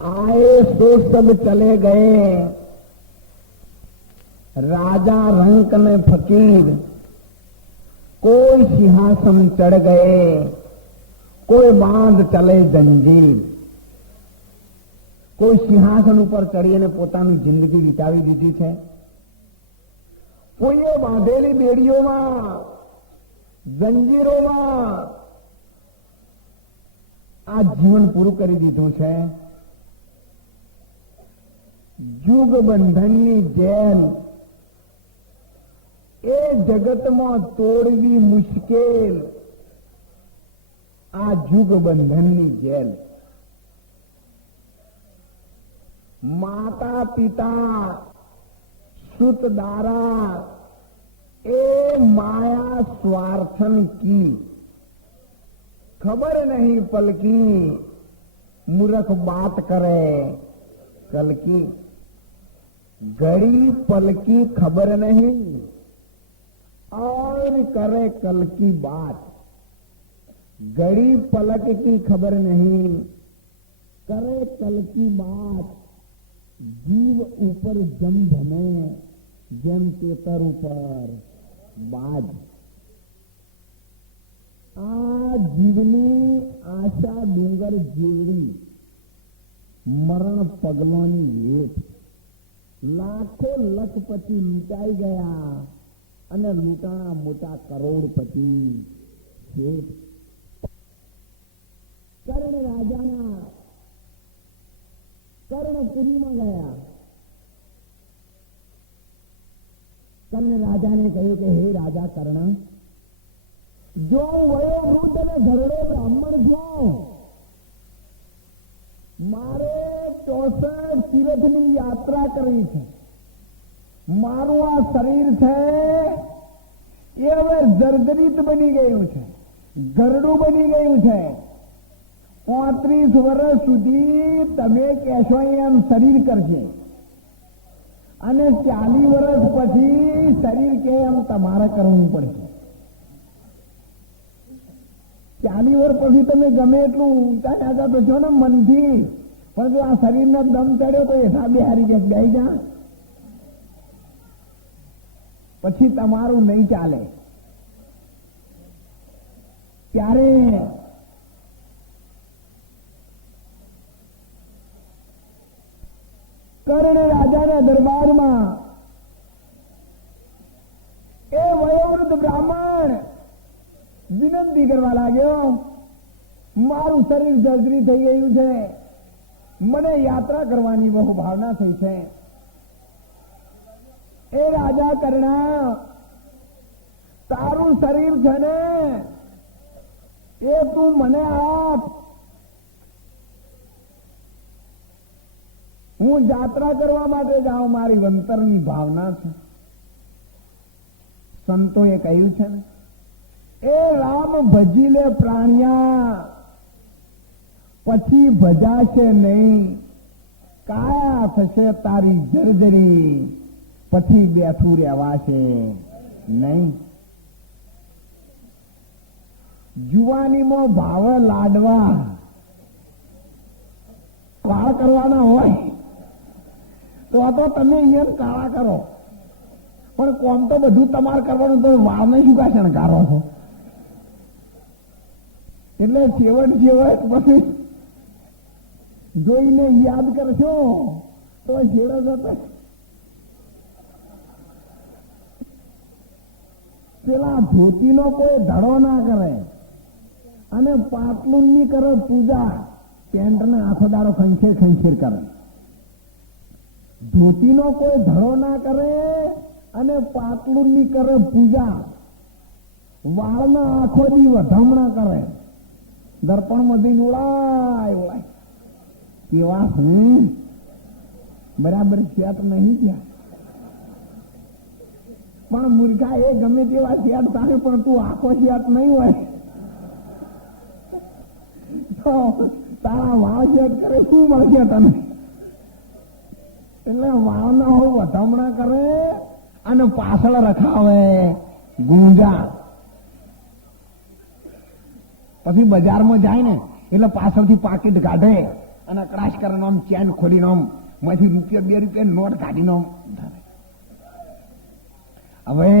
आए सो सब चले गए, राजा रंक ने फकीर, कोई सिंहासन चढ़ गए, कोई बांध चले जंजीर। કોઈ સિંહાસન ઉપર ચડી અને પોતાની જિંદગી વિતાવી દીધી છે, કોઈએ બાંધેલી બેડીઓમાં, જંજીરોમાં આ જીવન પૂરું કરી દીધું છે। જુગ બંધનની જેલ એ જગતમાં તોડવી મુશ્કેલ, આ જુગ બંધનની જેલ। माता पिता सुत दारा ए माया स्वार्थन की, खबर नहीं पल की, मूर्ख बात करे कल की। घड़ी पल की खबर नहीं और करे कल की बात, घड़ी पलक की खबर नहीं करे कल की बात। जीव ऊपर जम धमे જેમ તેતર ઉપર બાજ। આ જીવની આશા ડુંગર જેવડી, મરણ પગલોની વેઠ। લાખો લખપતિ લૂંટાઈ ગયા અને લૂંટાણા મોટા કરોડપતિ શેઠ। કર્ણ રાજાના कर्णपुरीમાં ગયા। કર્ણ રાજાને કહ્યું કે હે રાજા કર્ણ, જો વયો વૃદ્ધ અને ઘરડો બ્રાહ્મણ છું, મારે 64 તીર્થની યાત્રા કરવી છે। મારું આ શરીર છે એ હવે જર્જરિત બની ગયું છે, ઘરડું બની ગયું છે। 35 વર્ષ સુધી તમે કહેશો એમ શરીર કરશે અને 40 વર્ષ પછી શરીર કે એમ તમારે કરવું પડશે। 40 વર્ષ પછી તમે ગમે એટલું ઊંચા ટાકા તો છો ને મનથી, પણ જો આ શરીરનો દમ ચડ્યો તો હિસાબે હારી જાય, બેહી જા, પછી તમારું નહીં ચાલે। ત્યારે કર્ણ રાજાના દરબારમાં એ વયોવૃદ્ધ બ્રાહ્મણ વિનંતી કરવા લાગ્યો, મારું શરીર જર્જરી થઈ ગયું છે, મને યાત્રા કરવાની બહુ ભાવના થઈ છે। એ રાજા કર્ણ, તારું શરીર છે ને એ તું મને આપ, હું યાત્રા કરવા માટે જાઉં, મારી અંતરની ભાવના છે। સંતોએ કહ્યું છે ને, એ રામ ભજી લે પ્રાણિયા, પછી ભજાશે નહીં, કાયા થશે તારી જર્જરી, પછી બેઠું રહેવાશે નહીં। જુવાનીમાં ભાવ લાડવા કાળ કરવાના હોય તો તમે અહીંયા કાળા કરો, પણ કોમ તો બધું તમારે કરવાનું, તો વાળને શું કા શણગારો છો? એટલે છેવટ પછી જોઈને યાદ કરશો તો છેડો જતો। પેલા ધોતીનો કોઈ ધડો ના કરે અને પાટલુંની કરે પૂજા, પેન્ટને આખો દાડો ખંખેર ખંખેર કરે। ધોતીનો કોઈ ધડો ના કરે અને પાટલુંની કરે પૂજા, વાળના આખો દી વધામણા કરે, દર્પણમાંથી ઉડાય ઉડાય કેવા બરાબર સેટ નહીં ગયા। પણ મૂર્ખા એ ગમે તેવા સેટ થાય, પણ તું આખો સેટ નહીં હોય તો તારા વાળ સેટ કરે શું મળશે તને? એટલે વાળના હો વધામણા કરે અને પાછળ રખાવે ગુંજા। પછી બજારમાં જાય ને એટલે પાછળથી પાકીટ કાઢે અને ક્રાશ કરીને આમ ચેન ખોલીને આમ માંથી રૂપિયા 2 રૂપિયા નોટ કાઢીને આમ ધરે. હવે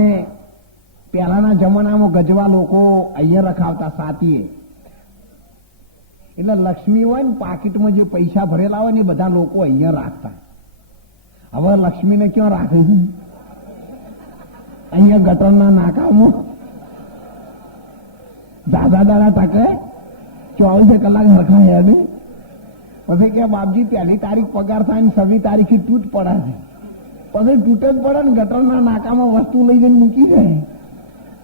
પહેલાના જમાનામાં ગજવા લોકો અહીંયા રખાવતા સાતીએ, એટલે લક્ષ્મી હોય ને પાકીટમાં જે પૈસા ભરેલા હોય ને એ બધા લોકો અહીંયા રાખતા. હવે લક્ષ્મીને ક્યાં રાખે છે? અહીંયા ગટરના નાકામાં દાદા દાદા ટકે 24 કલાક રખા હેડે. પછી કે બાપજી 1 તારીખ પગાર થાય ને 26 તારીખે તૂટ પડે છે. પછી તૂટે જ પડે ને ગટરના નાકામાં વસ્તુ લઈ જઈને મૂકી દે.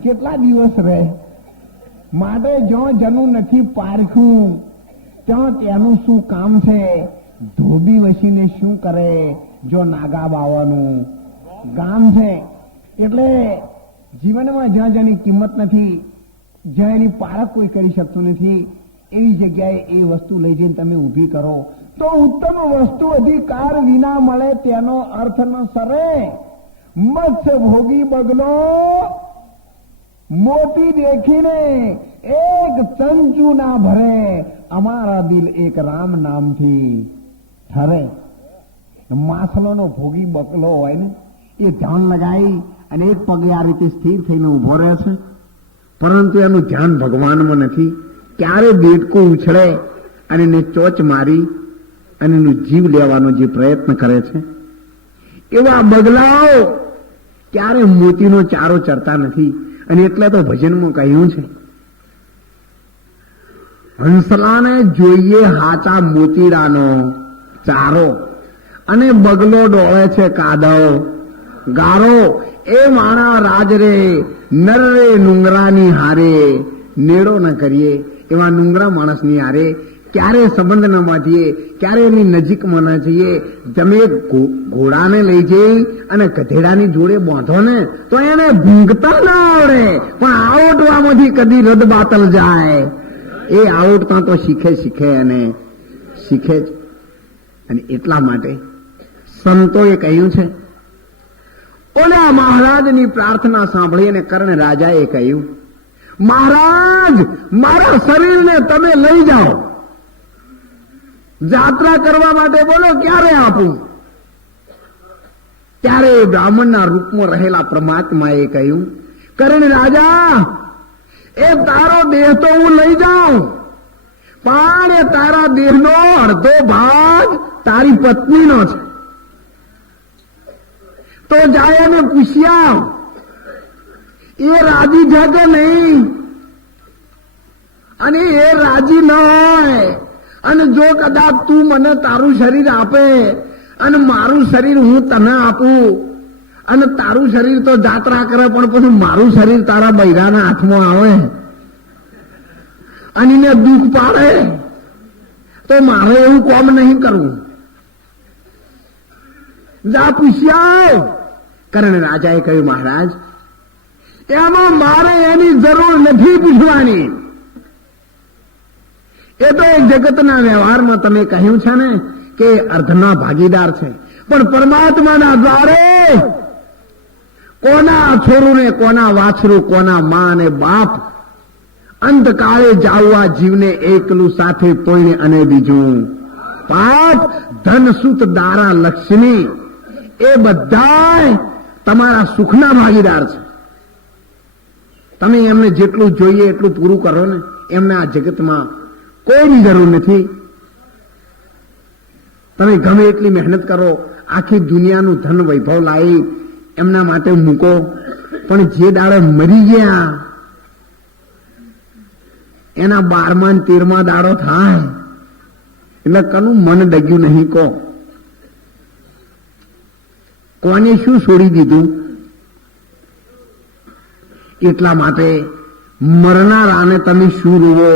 કેટલા દિવસ રહે? માટે જો જનું નથી પારખ્યું ત્યાં તેનું શું કામ છે? ધોબી વસીને શું કરે જો નાગા બાવાનું ગામ છે. એટલે જીવનમાં જ્યાં જેની કિંમત નથી, જ્યાં એની પારખ કોઈ કરી શકતું નથી, એવી જગ્યાએ એ વસ્તુ લઈ જઈને તમે ઊભી કરો તો ઉત્તમ વસ્તુ અધિકાર વિના મળે તેનો અર્થ ન સરે. મત્સ્ય ભોગી બગલો મોતી દેખીને એક ચંચુ ના ભરે, અમારા દિલ એક રામ નામથી ઠરે. માછલોનો ભોગી બગલો હોય ને એ ધ્યાન લગાવી અને એક પગે આ રીતે સ્થિર થઈને ઉભો રહે છે, પરંતુ એનું ધ્યાન ભગવાનમાં નથી. ક્યારે બેટકો ઉછળે અને એને ચોચ મારી અને એનું જીવ લેવાનો જે પ્રયત્ન કરે છે, એવા બગલાઓ ક્યારે મોતીનો ચારો ચરતા નથી. અને એટલે તો ભજનમાં કહ્યું છે, હંસલાને જોઈએ હાચા મોતીડાનો ચારો અને બગલો ડોળે છે કાદવ ગારો. એ માણા રાજ રે નર રે નુંગરાની હારે નેડો ન કરીએ. એવા નુંગરા માણસની હારે ક્યારે સંબંધ ન બાંધીએ, ક્યારે એની નજીકમાં ન જઈએ. તમે ઘોડાને લઈ જઈ અને ગધેડાની જોડે બાંધો ને તો એને ભૂંગતા ના આવડે, પણ આવડવામાંથી કદી રદ બાતલ જાય. એ આવડતા તો શીખે અને શીખે જ. અને એટલા માટે સંતોએ કહ્યું છે, ઓલા મહારાજની પ્રાર્થના સાંભળી અને કર્ણ રાજાએ કહ્યું, મહારાજ મારા શરીરને તમે લઈ જાઓ, જાત્રા કરવા માટે બોલો ક્યારે આપું? ત્યારે બ્રાહ્મણના રૂપમાં રહેલા પરમાત્માએ કહ્યું, કર્ણ રાજા એ તારો દેહ તો હું લઈ જાઉં, પણ એ તારા દેહનો અડધો ભાગ તારી પત્નીનો છે. તો જાય અને પૂછ્યા એ રાજી છે કે નહીં? અને એ રાજી ન હોય અને જો કદાચ તું મને તારું શરીર આપે અને મારું શરીર હું તને આપું અને તારું શરીર તો જાત્રા કરે પણ પછી મારું શરીર તારા બૈરાના હાથમાં આવે અને એને દુઃખ પાડે તો મારે એવું કોમ નહીં કરવું. જા પૂછ્યા. કર્ણ રાજાએ કહ્યું, મહારાજ એમાં મારે એની જરૂર નથી પૂછવાની. એ તો એક જગતના વ્યવહારમાં તમે કહ્યું છે ને કે અર્ધના ભાગીદાર છે, પણ પરમાત્માના દ્વારે કોના છોરું ને કોના વાછરું, કોના મા અને બાપ, અંતકાળે જાવવા જીવને એકલું સાથે તોયને અને બીજું પાપ, ધન સુત દારા લક્ષ્મી, એ બધા તમારા સુખના ભાગીદાર છે. તમે એમને જેટલું જોઈએ એટલું પૂરું કરો ને, એમને આ જગતમાં કોઈની જરૂર નથી. તમે ગમે એટલી મહેનત કરો, આખી દુનિયાનું ધન વૈભવ લાવી એમના માટે મૂકો, પણ જે દાડે મરી ગયા એના 12મા અને 13મા દાડો થાય એટલે કનું મન ડગ્યું નહીં. કોને શું છોડી દીધું? એટલા માટે મરનારાને તમે શું રોવો?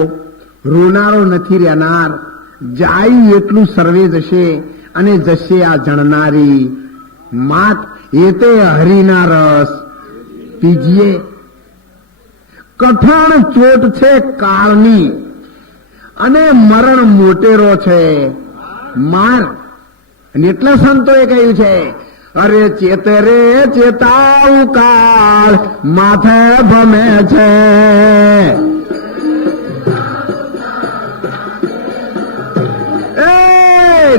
રોનારો નથી રહેનાર. જાય એટલું સર્વે જશે અને જશે આ જણનારી માત. એ તે હરિના રસ પીજીએ. કઠણ ચોટ છે કાળની અને મરણ મોટેરો છે માર. અને એટલે સંતોએ કહ્યું છે, અરે ચેતે રે ચેતાવ કાળ માથે ભમે છે. એ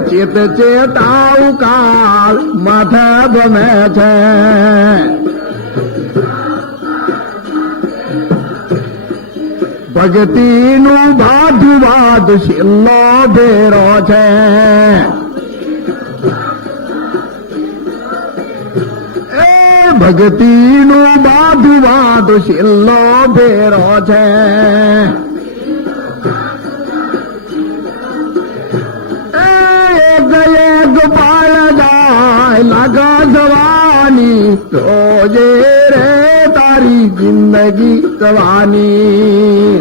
ચેત ચેતાવ કાળ માથે ગમે છે. ભક્તિનું બાધુ બાદ છેલ્લો ભેરો છે. ભક્તિનું બાધુ બાદ છેલ્લો ભેરો છે. એક પાળ જાય લાગા જવાની રોજે રે તારી જિંદગી જવાની.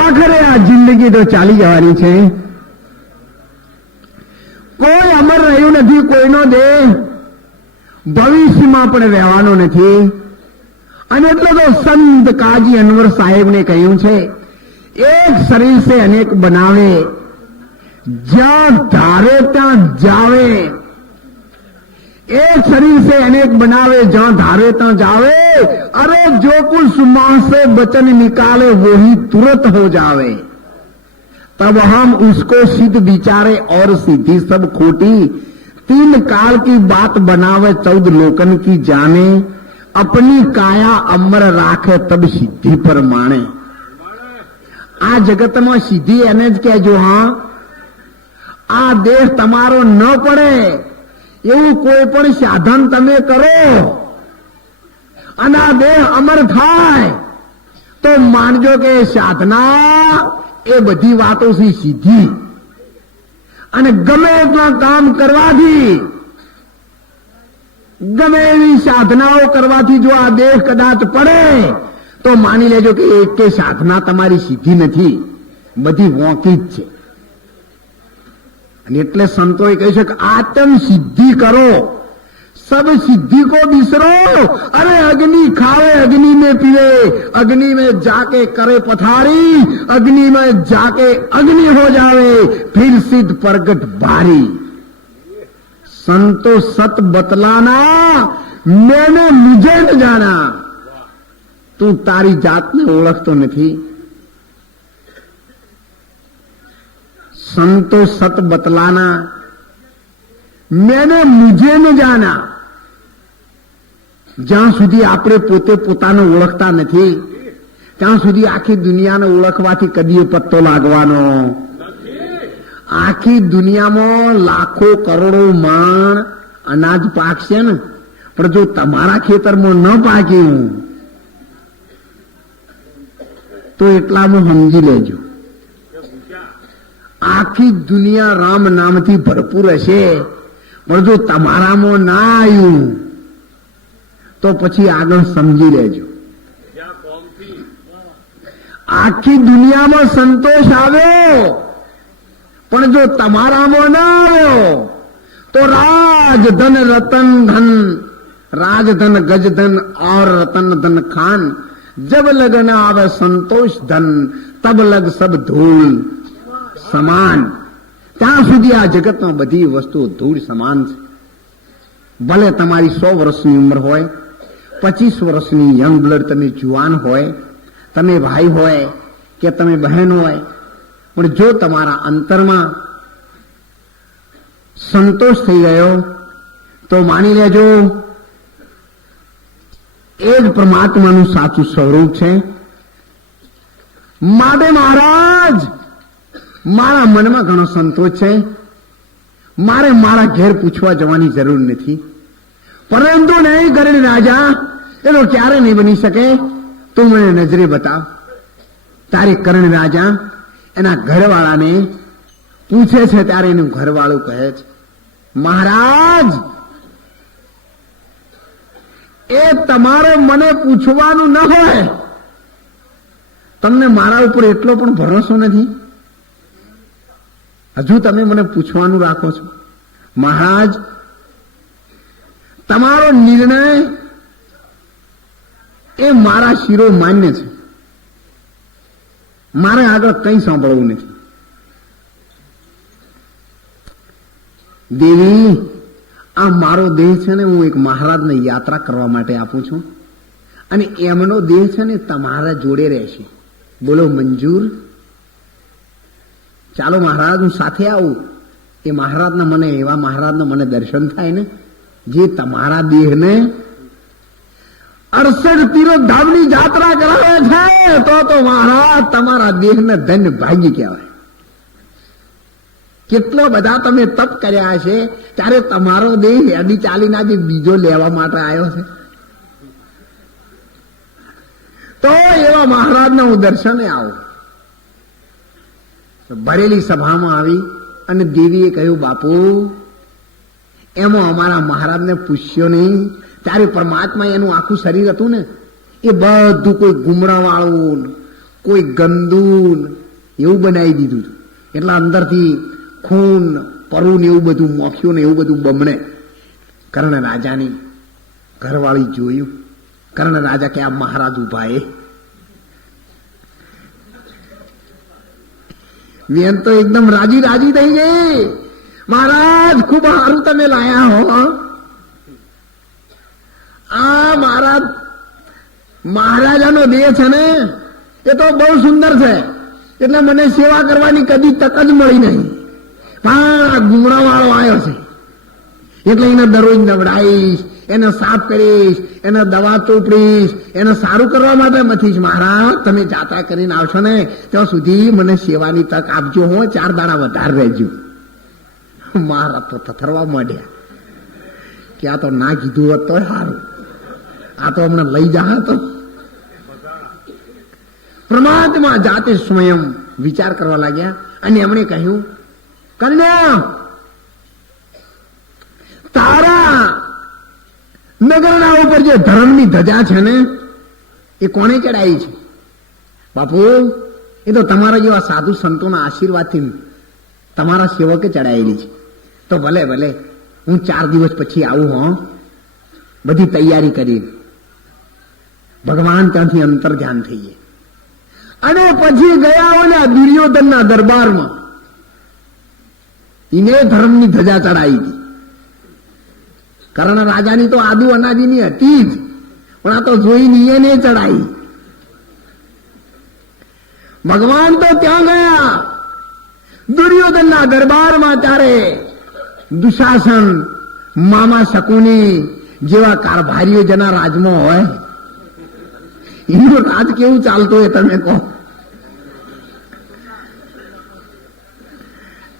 આખરે આ જિંદગી તો ચાલી જવાની છે. કોઈ અમર રહ્યું નથી, કોઈનો દેહ ભવિષ્યમાં પણ રહેવાનો નથી. અને એટલે તો સંત કાજી અનવર સાહેબને કહ્યું છે, એક શરીર સે અનેક બનાવે, જ્યાં ધારે ત્યાં જાવે. एक शरीर से अनेक बनावे, जहां धारे तहां जावे. अरे जो कुछ मुंह से वचन निकाले वो ही तुरंत हो जावे. तब हम उसको सिद्ध विचारे और सीधी सब खोटी. 3 काल की बात बनावे, 14 लोकन की जाने. अपनी काया अमर राखे तब सिद्धि पर माने. आ जगत में सिद्धि एने ज कहेजो. हां, आ देह तमारो न पड़े એવું કોઈ પણ સાધન તમે કરો અને આ દેહ અમર થાય તો માનજો કે સાધના એ બધી વાતો થી સીધી. અને ગમે એટલા કામ કરવાથી, ગમે એવી સાધનાઓ કરવાથી જો આ દેહ કદાચ પડે તો માની લેજો કે એક સાધના તમારી સીધી નથી, બધી વોંકી જ છે. એટલે સંતોએ કહ્યું છે કે આત્મ સિદ્ધિ કરો, सब सिद्धि को बिसरो. अरे अग्नि खावे अग्नि में पीवे, अग्नि में जाके करे पथारी, अग्नि में जाके अग्नि हो जावे, फिर सिद्ध प्रगट भारी. संतो सत बतलाना, मैंने मुझे न जाना. तू तारी जात ने ओळखतो નથી. संतो सत बतलाना, मैंने मुझे न जाना. જ્યાં સુધી આપણે પોતે પોતાને ઓળખતા નથી ત્યાં સુધી આખી દુનિયાને ઓળખવાથી કદી પત્તો લાગવાનો. આખી દુનિયામાં લાખો કરોડો મણ અનાજ પાકશે ને, પણ જો તમારા ખેતરમાં ન પાક્યું તો એટલામાં સમજી લેજો આખી દુનિયા રામ નામથી ભરપૂર હશે, પણ જો તમારામાં ના આવ્યું તો પછી આગળ સમજી લેજો. આખી દુનિયામાં સંતોષ આવ્યો પણ જો તમારામાં ના આવ્યો તો રાજધન રતન ધન, राजधन गजधन और रतन धन खान, जब लगन आवे संतोष धन तब लग सब धूल સમાન. ત્યાં સુધી આ જગતમાં બધી વસ્તુઓ ધૂળ સમાન છે. ભલે તમારી 100 વર્ષની ઉંમર હોય, 25 વર્ષની યંગ બ્લડ, તમે જુવાન હોય, તમે ભાઈ હોય કે તમે બહેન હોય, પણ જો તમારા અંતરમાં સંતોષ થઈ ગયો તો માની લેજો એ જ પરમાત્માનું સાચું સ્વરૂપ છે. માટે મહારાજ મારા મનમાં ઘણો સંતોષ છે, મારે મારા ઘેર પૂછવા જવાની જરૂર નથી. પરંતુ નહીં કરીને રાજા એનો ક્યારે નહીં બની શકે. તું મને નજરે બતાવ. તારે કરણ રાજા એના ઘરવાળાને પૂછે છે ત્યારે એનું ઘરવાળું કહે છે, મહારાજ એ તમારે મને પૂછવાનું ન હોય, તમને મારા ઉપર એટલો પણ ભરોસો નથી, હજુ તમે મને પૂછવાનું રાખો છો. મહારાજ તમારો નિર્ણય એ મારા શિરો માન્ય છે, મારે આગળ કંઈ સાંભળવું નથી. દેવી આ મારો દેહ છે ને હું એક મહારાજને યાત્રા કરવા માટે આપું છું અને એમનો દેહ છે ને તમારા જોડે રહેશે. બોલો મંજૂર? ચાલો મહારાજ હું સાથે આવું. એ મહારાજના મને એવા મહારાજના મને દર્શન થાય ને જે તમારા દેહને 68 તીર્થધામની યાત્રા કરાવે છે તો મહારાજ તમારા દેહને ધન્ય ભાગ્ય કહેવાય. કેટલો બધા તમે તપ કર્યા છે ત્યારે તમારો દેહ હેડી ચાલીને આજે બીજો લેવા માટે આવ્યો છે. તો એવા મહારાજના હું દર્શને આવું. ભરેલી સભામાં આવી અને દેવીએ કહ્યું, બાપુ એમાં અમારા મહારાજને પૂછ્યો નહીં. ત્યારે પરમાત્મા એનું આખું શરીર હતું ને એ બધું કોઈ ગુમડા વાળું કોઈ ગંદુ એવું બનાવી દીધું. એટલે અંદરથી ખૂન પરુ ને એવું બધું મોખ્યું ને એવું બધું બમણે. કર્ણ રાજાની ઘરવાળી જોયું. કર્ણ રાજા કે આ મહારાજ ઉભા એ બેન તો એકદમ રાજી રાજી થઈ ગઈ. મહારાજ ખૂબ સારું તમે લાયા હો. આ મહારાજાનો દેહ છે ને એ તો બહુ સુંદર છે એટલે મને સેવા કરવાની કદી તક જ મળી નહીં. પણ આ ગુમડા વાળો આવ્યો છે એટલે એને દરરોજ નવડાવીશ, એને સાફ કરીશ, એને દવા ચોપડીશ, એને સારું કરવા માટે મથીશ. મહારાજ તમે જાત્રા કરીને આવશો ને ત્યાં સુધી મને સેવાની તક આપજો. હું 4 દાડા વધારે રહેજો. મહારાજ તો થથરવા માંડ્યા કે આ તો ના કીધું હોત તો સારું, આ તો અમને લઈ જા. તો પરમાત્મા જાતે સ્વયં વિચાર કરવા લાગ્યા અને એમણે કહ્યું, કન્યા તારા નગરના ઉપર જે ધર્મની ધજા છે ને એ કોણે ચડાવી છે? બાપુ એ તો તમારા જેવા સાધુ સંતોના આશીર્વાદથી તમારા સેવકે ચડાવેલી છે. તો ભલે ભલે હું 4 દિવસ પછી આવું. હો બધી તૈયારી કરી. ભગવાન ત્યાંથી અંતર ધ્યાન થઈ ગયા અને પછી ગયા હોય ને દુર્યોધનના દરબારમાં એને ધર્મની ધજા ચડાવી હતી. કર્ણ રાજાની તો આદુ અનાદિની હતી જ, પણ આ તો જોઈને એને ચડાવી. ભગવાન તો ત્યાં ગયા દુર્યોધનના દરબારમાં. ત્યારે દુશાસન, મામા શકુની જેવા કારભારીઓ જેના રાજમાં હોય એનું રાજ કેવું ચાલતું હોય તમે કહો.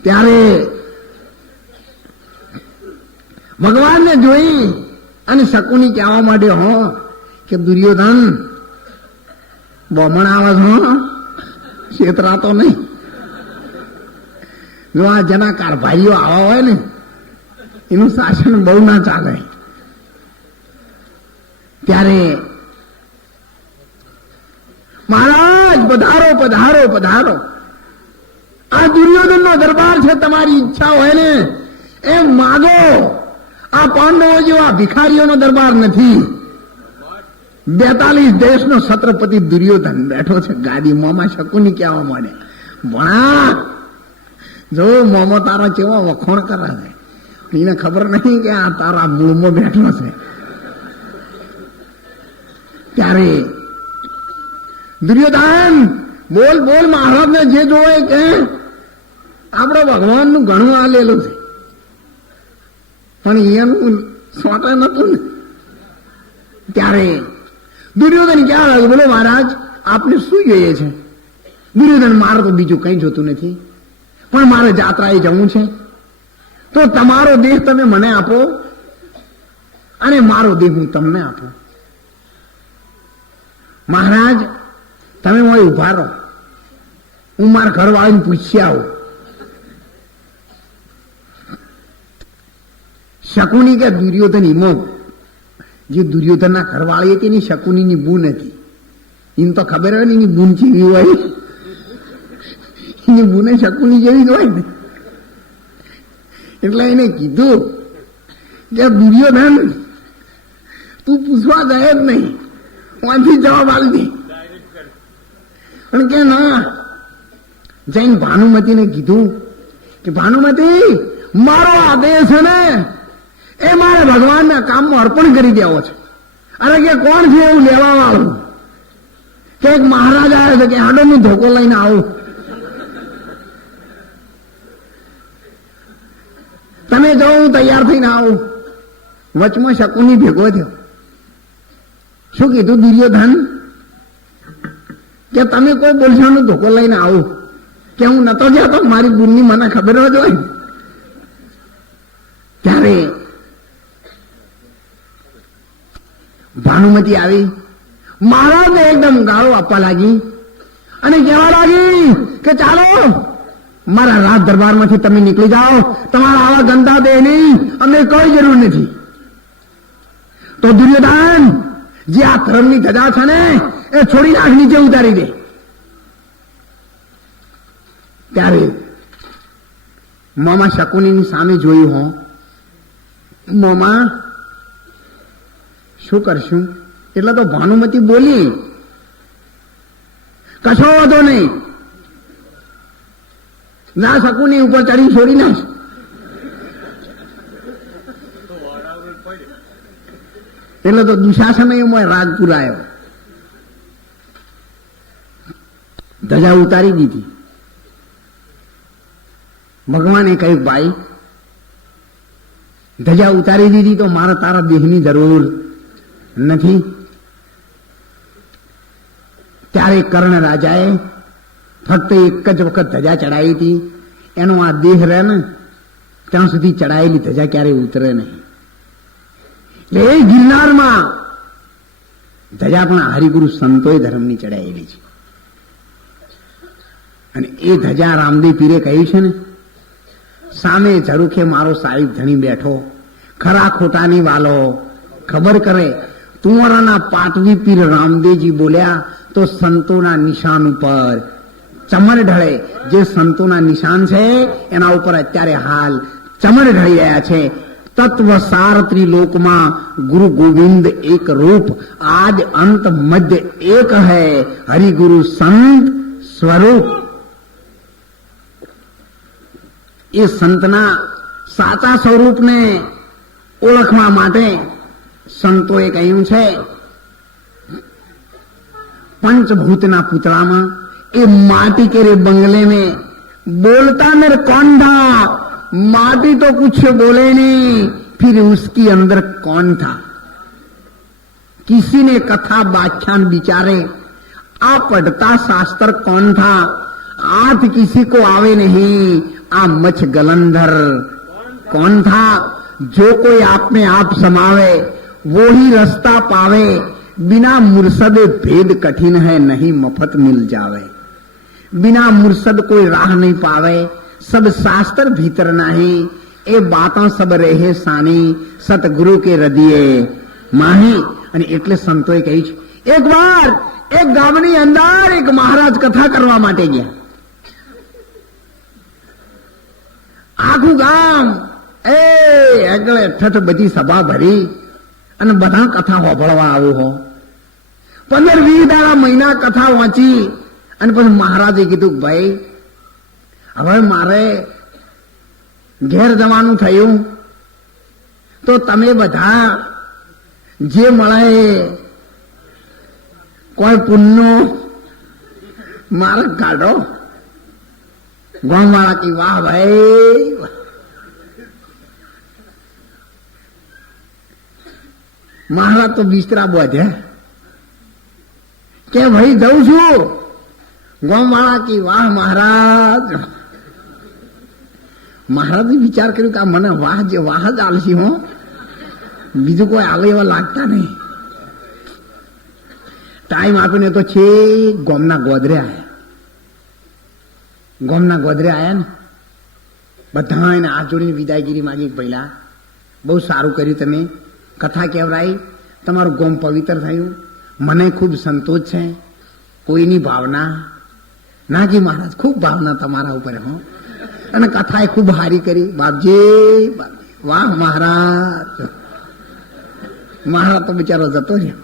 ત્યારે ભગવાનને જોઈ અને શકુની કહેવા માંડે, હો કે દુર્યોધન બમણ આવે હો, છેતરાતો નહીં. જો આ જેના કારભારીઓ આવા હોય ને એનું શાસન બહુ ના ચાલે. ત્યારે મહારાજ પધારો પધારો પધારો, આ દુર્યોધનનો દરબાર છે. તમારી ઈચ્છા હોય ને એમ માગો. આ પાંડવો જેવા ભિખારીઓનો દરબાર નથી. 42 દેશનો છત્રપતિ દુર્યોધન બેઠો છે ગાદીમાં. મામા શકુની કહેવા માંડે, ભણા જો મોમો તારા કેવા વખોણ કરે છે. એને ખબર નહીં કે આ તારા મૂળમાં બેઠો છે. ત્યારે દુર્યોધન બોલ બોલ, મહારાજને જે જોવે કે આપણે ભગવાનનું ઘણું આ લેલું છે પણ એનું સોટે નતું ને. ત્યારે દુર્યોધન ક્યાં લાગ્યું, બોલો મહારાજ આપને શું જોઈએ છે? દુર્યોધન મારે તો બીજું કઈ જોતું નથી, પણ મારે જાત્રાએ જવું છે. તો તમારો દેહ તમે મને આપો અને મારો દેહ હું તમને આપું. મહારાજ તમે અહીં ઉભા રહો, હું મારા ઘરવાળાને પૂછી આવું. શકુની કે દુર્યોધન ઈમો જે દુર્યોધનના ઘરવાળી હતી એની શકુનીની બૂન હતી. એને તો ખબર હોય ને એની બૂન જેવી હોય, એની બૂને શકુની જેવી જ હોય ને. એટલે એને કીધું કે દુર્યોધન તું પૂછવા જાય જ નહીં, ત્યાંથી જવાબ આપી દે. પણ કે ના, જઈને ભાનુમતીને કીધું કે ભાનુમતી મારો આદેશ છે ને એ મારે ભગવાનના કામમાં અર્પણ કરી દેવો છે. અરે કે કોણ છે એવું લેવા વાળું? કે એક મહારાજ આવ્યો છે કે હાડો હું ધોકો લઈને આવું. તમે જો હું તૈયાર થઈને આવું. વચમાં શકુની ભેગો થયો. શું કીધું દુર્યોધન? કે તમે કોઈ બોલશો નું ધોકો લઈને આવું. કે હું નતો જતો, મારી બુનની મને ખબર જ હોય. ત્યારે ભાનુમતી આવી, મહારાજને એકદમ ગાળો આપવા લાગી અને કહેવા લાગી કે ચાલો મારા રાજ દરબારમાંથી તમે નીકળી જાઓ, તમારા આવા ગંદા દેહ નહીં, અમને કોઈ જરૂર નથી. તો દુર્યોધન, જે આ ધર્મની ધજા છે ને એ છોડી નાખ, નીચે ઉતારી દે. ત્યારે મોમાં શકુનીની સામે જોયું, હો મોમાં શું કરશું? એટલે તો ભાનુમતી બોલી, કશો વાંધો નહીં, ના શકુની ઉપર ચડી છોડી નાખ. એટલે તો દુશાસન રાજ પુરાયો, ધજા ઉતારી દીધી. ભગવાને કહ્યું, ભાઈ ધજા ઉતારી દીધી તો મારે તારા દેહની જરૂર નથી. ત્યારે કર્ણ રાજાએ ફક્ત એક જ વખત ધજા ચડાવી હતી. એનો આ દેહ રહે ને ત્યાં સુધી ચડાયેલી ધજા ક્યારેય ઉતરે નહીં. એટલે એ ગિરનારમાં ધજા પણ હરિગુરુ સંતોએ ધર્મની ચડાયેલી છે. અને એ ધજા રામદેવ પીરે કહ્યું છે ને, સામે ઝરૂખે મારો સાહેબ ધણી બેઠો, ખરા ખોટાની વાલો ખબર કરે. તુંવરાના પાટવી પીર રામદેવજી બોલ્યા તો સંતોના નિશાન ઉપર ચમર ઢળે. જે સંતોના નિશાન છે એના ઉપર અત્યારે હાલ ચમર ઢળી રહ્યા છે. તત્વ સાર ત્રિલોકમાં ગુરુ ગોવિંદ એક રૂપ, આજ અંત મધ્ય એક હૈ હરિગુરુ સંત સ્વરૂપ. એ સંતના સાચા સ્વરૂપને ઓળખવા માટે સંતોએ કહ્યું છે, पंचभूतना पुतला में ये माटी के रे बंगले में बोलता मेरे कौन था? माटी तो कुछ बोले नहीं, फिर उसकी अंदर कौन था? किसी ने कथा व्याख्यान विचारे, आ पढ़ता शास्त्र कौन था? हाथ किसी को आवे नहीं, आ मछ गलंधर कौन था? जो कोई आप में आप समावे वो ही रास्ता पावे, बिना मुर्शद भेद कठिन है नहीं मफत मिल जावे। बिना मुर्शद कोई राह नहीं पावे, सब शास्त्र भीतर नहीं, ए बातों सब रहे सानी, सतगुरु के हृदय माही। અને એટલે સંતોએ કહ્યું છે, એક વાર એક ગામની અંદર એક મહારાજ કથા કરવા માટે ગયા. આખું ગામ આગળ ઠઠ બધી સભા ભરી અને બધા કથા સાંભળવા આવું હો. 15-20 દાડા મહિના કથા વાંચી અને પછી મહારાજે કીધું, ભાઈ હવે મારે ઘેર જવાનું થયું, તો તમે બધા જે મળે કોઈ પુણ્યનો માર્ગ કાઢો. ગામવાળા કી વાહ ભાઈ. મહારાજ તો બિસ્તરા બોધ્યા કે ભાઈ જઉં છું. ગામવાળા કી વાહ મહારાજ. મહારાજે વિચાર કર્યું કે મને વાહ જ આલશી હો, બીજું કોઈ આવે એવા લાગતા નહીં. ટાઈમ આપીને તો છે ગોમના ગોદરે આયા. ગોમના ગોદરે આયા ને બધા એને હાથ જોડીને વિદાયગીરી માંગી. પહેલા બહુ સારું કર્યું, તમે કથા કેવરાઈ, તમારું ગોમ પવિત્ર થયું, મને ખૂબ સંતોષ છે. કોઈની ભાવના નાજી મહારાજ, ખૂબ ભાવના તમારા ઉપર હો. અને કથા એ ખૂબ હારી કરી. બાપજી વાહ મહારાજ. મહારાજ તો બિચારો જતો રહ્યો.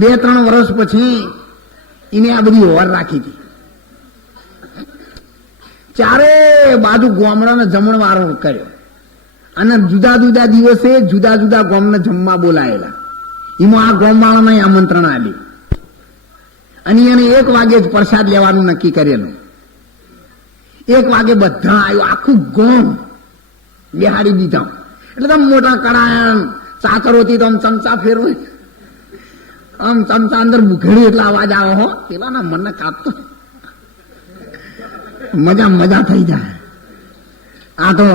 2-3 વર્ષ પછી એને આ બધી ઓર રાખી હતી. ચારે બાજુ ગામડાને જમણવારો કર્યો અને જુદા જુદા દિવસે જુદા જુદા ગામને જમવા બોલાયેલા. એમાં આ ગામવાળાને આમંત્રણ આપ્યું અને એને 1 વાગે જ પ્રસાદ લેવાનું નક્કી કરેલું. 1 વાગે બધા આવ્યું, આખું ગામ બેહાડી દીધા. એટલે તમે મોટા કડાયા ચાકરોથી તો આમ ચમચા ફેરવે, આમ ચમચા અંદર બુઘેડી એટલે અવાજ આવે હો, પેલાના મનને કાપતો મજા થઈ જાય. આ તો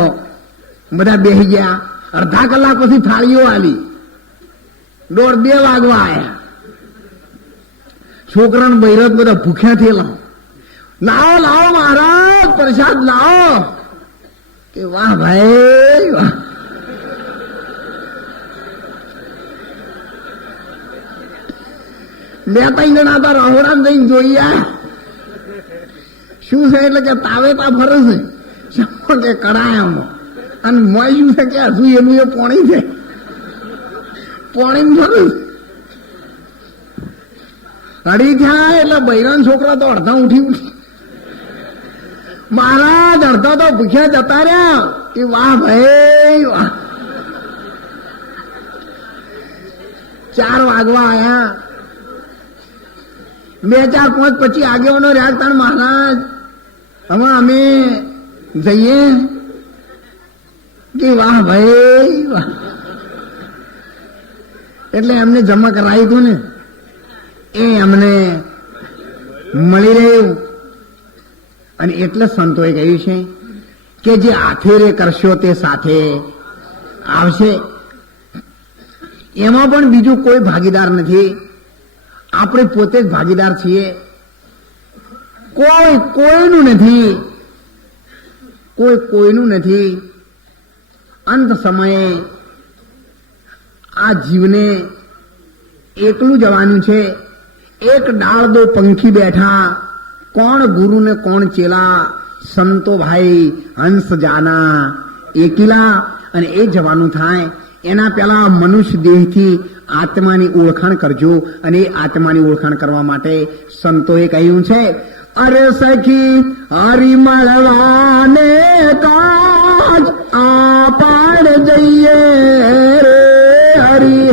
બધા બેસી ગયા. અડધા કલાક પછી થાળીઓ આલી. 1:30 વાગવા આવ્યા. છોકરાને બૈરત બધા ભૂખ્યા થયેલા. લાવો લાવો મહારાજ પ્રસાદ લાવો. કે વાહ ભાઈ વાહ. બે 3 જણા હતા રહોડામાં જઈને જોઈએ શું છે, એટલે કે તાવેતા ફરે છે કે કડાયામાં. અને મોય શું છે કે હજુ એનું એ પોણી છે, પોણી ફરે છે. અડી થયા એટલે બૈરાન છોકરા તો અડધા ઉઠી મહારાજ અડધા તો ભૂખ્યા જતા રહ્યા. કે વાહ ભાઈ વાહ. 4 વાગવા આયા. 2, 4, 5 પછી આગેવાનો રહ્યા. તાણ મહારાજ હવે અમે જઈએ. કે વાહ ભાઈ વાહ. એટલે એમને જમા કરાયું હતું ને એ અમને મળી રહ્યું. અને એટલે સંતોએ કહ્યું છે કે જે હાથે રે કરશો તે સાથે આવશે. એમાં પણ બીજું કોઈ ભાગીદાર નથી, આપણે પોતે જ ભાગીદાર છીએ. કોઈનું નથી, કોઈનું નથી. અંત સમયે આ જીવને એકલું જવાનું છે. 1 ડાળ 2 પંખી બેઠા, કોણ ગુરુ ને કોણ ચેલા. સંતો ભાઈ હંસ જાના એકીલા. અને એ જવાનું થાય એના પહેલા મનુષ્ય દેહથી આત્માની ઓળખાણ કરજો. અને એ આત્માની ઓળખાણ કરવા માટે સંતોએ કહ્યું છે, અરે સખી હરી મળવાને કાજ આ પાડ જઈએ રે હરી.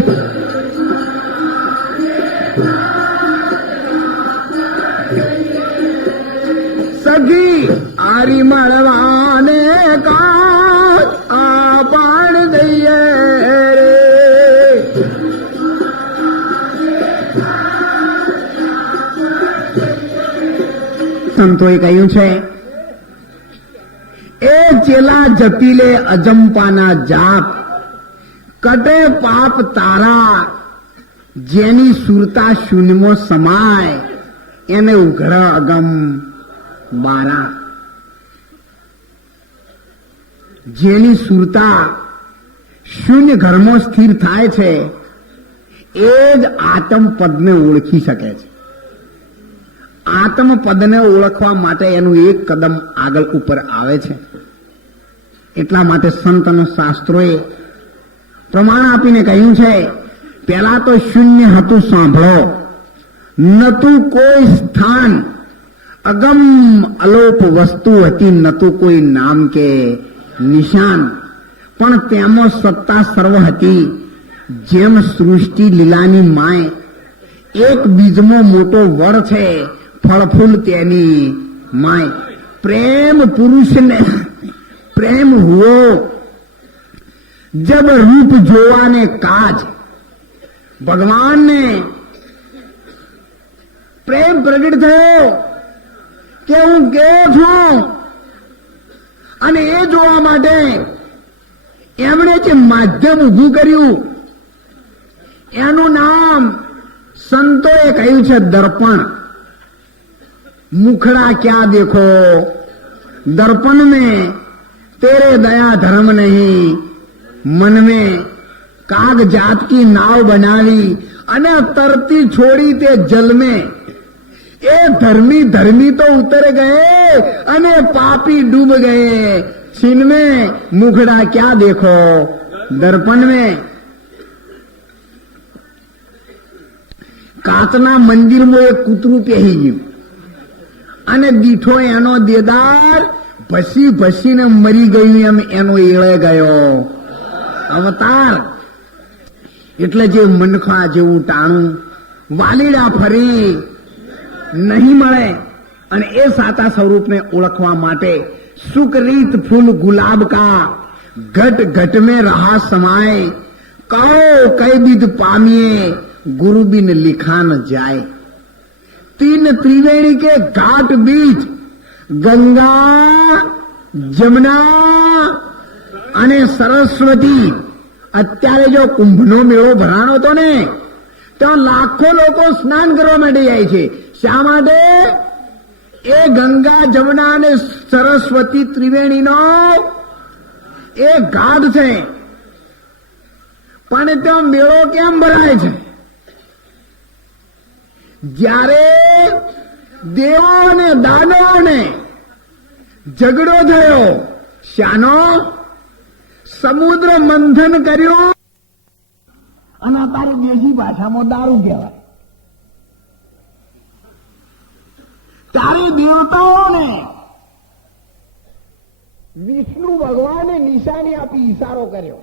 સખી હરી મળવાને કાજ આ પાડ જઈએ રે. સંતોએ કહ્યું છે એ ચેલા જપીલે અજંપાના જાપ, કટે પાપ તારા. જેની સુરતા શૂન્યમાં સમાય એને ઉઘડ અગમ બારા. જેની સુરતા શૂન્ય ઘરમાં સ્થિર થાય છે એ જ આત્મપદને ઓળખી શકે છે. આત્મપદને ઓળખવા માટે એનું 1 કદમ આગળ ઉપર આવે છે. એટલા માટે સંતનો શાસ્ત્રોએ પ્રમાણ આપીને કહ્યું છે, પેલા તો શૂન્ય હતું સાંભળો, નતું કોઈ સ્થાન, અગમ અલોપ વસ્તુ હતી, નતું કોઈ નામ કે નિશાન. પણ તેમાં સત્તા સર્વ હતી, જેમ સૃષ્ટિ લીલાની માય. એક બીજમાં મોટો વડ છે, ફળફૂલ તેની માય. પ્રેમ પુરુષને પ્રેમ હુઓ, જબ રૂપ જોવાને કાજ. ભગવાનને પ્રેમ પ્રગટ થયો કે હું કેવો છું, અને એ જોવા માટે એમણે જે માધ્યમ ઊભું કર્યું એનું નામ સંતોએ કહ્યું છે દર્પણ. मुखड़ा क्या देखो दर्पण में, तेरे दया धर्म नहीं मन में. काग जात की नाव बनावी અને તરતી છોડી તે જલ में. એ ધર્મી ધર્મી તો ઉતર ગયે અને પાપી ડૂબ ગયે. છીન में मुखड़ा क्या देखो दर्पण में. કાચના મંદિરમાં એક કૂતરું પહેરી ગયું અને દીઠો એનો દેદાર ભસી ભસીને મરી ગયું એમ એનો એળે ગયો. અવતાર. એટલે જે મનખા જેવું ટાણું વાલીડા ફરી નહીં મળે, અને એ સાચા સ્વરૂપને ઓળખવા માટે સુકરીત ફૂલ ગુલાબ કા ઘટ ઘટ में रहा समाए, कहो कई विध पामिए गुरु बिन लिखा न जाए. तीन त्रिवेणी के घाट बीच गंगा, जमुना અને સરસ્વતી. અત્યારે જો કુંભનો મેળો ભરાણો હતો ને, તો લાખો લોકો સ્નાન કરવા માટે જાય છે. શા માટે? એ ગંગા, જમુના અને સરસ્વતી ત્રિવેણીનો એ ઘાટ છે. પણ ત્યાં મેળો કેમ ભરાય છે? જ્યારે દેવો અને દાનવોને ઝઘડો થયો, શાનો? સમુદ્ર મંથન કર્યું, અને અત્યારે દેશી ભાષામાં દારૂ કહેવાય. ત્યારે દેવતાઓને વિષ્ણુ ભગવાને નિશાની આપી, ઈશારો કર્યો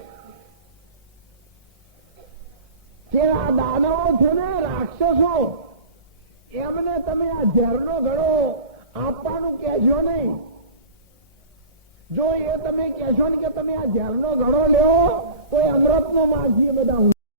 કે આ દાનવો છે ને, રાક્ષસો, એમને તમે આ ઝેરનો ઘડો આપવાનું કહેજો નહીં. જો એ તમે કહેશો ને કે તમે આ ઝેરનો ઘડો લ્યો, કોઈ અમૃતનો માગીએ બધા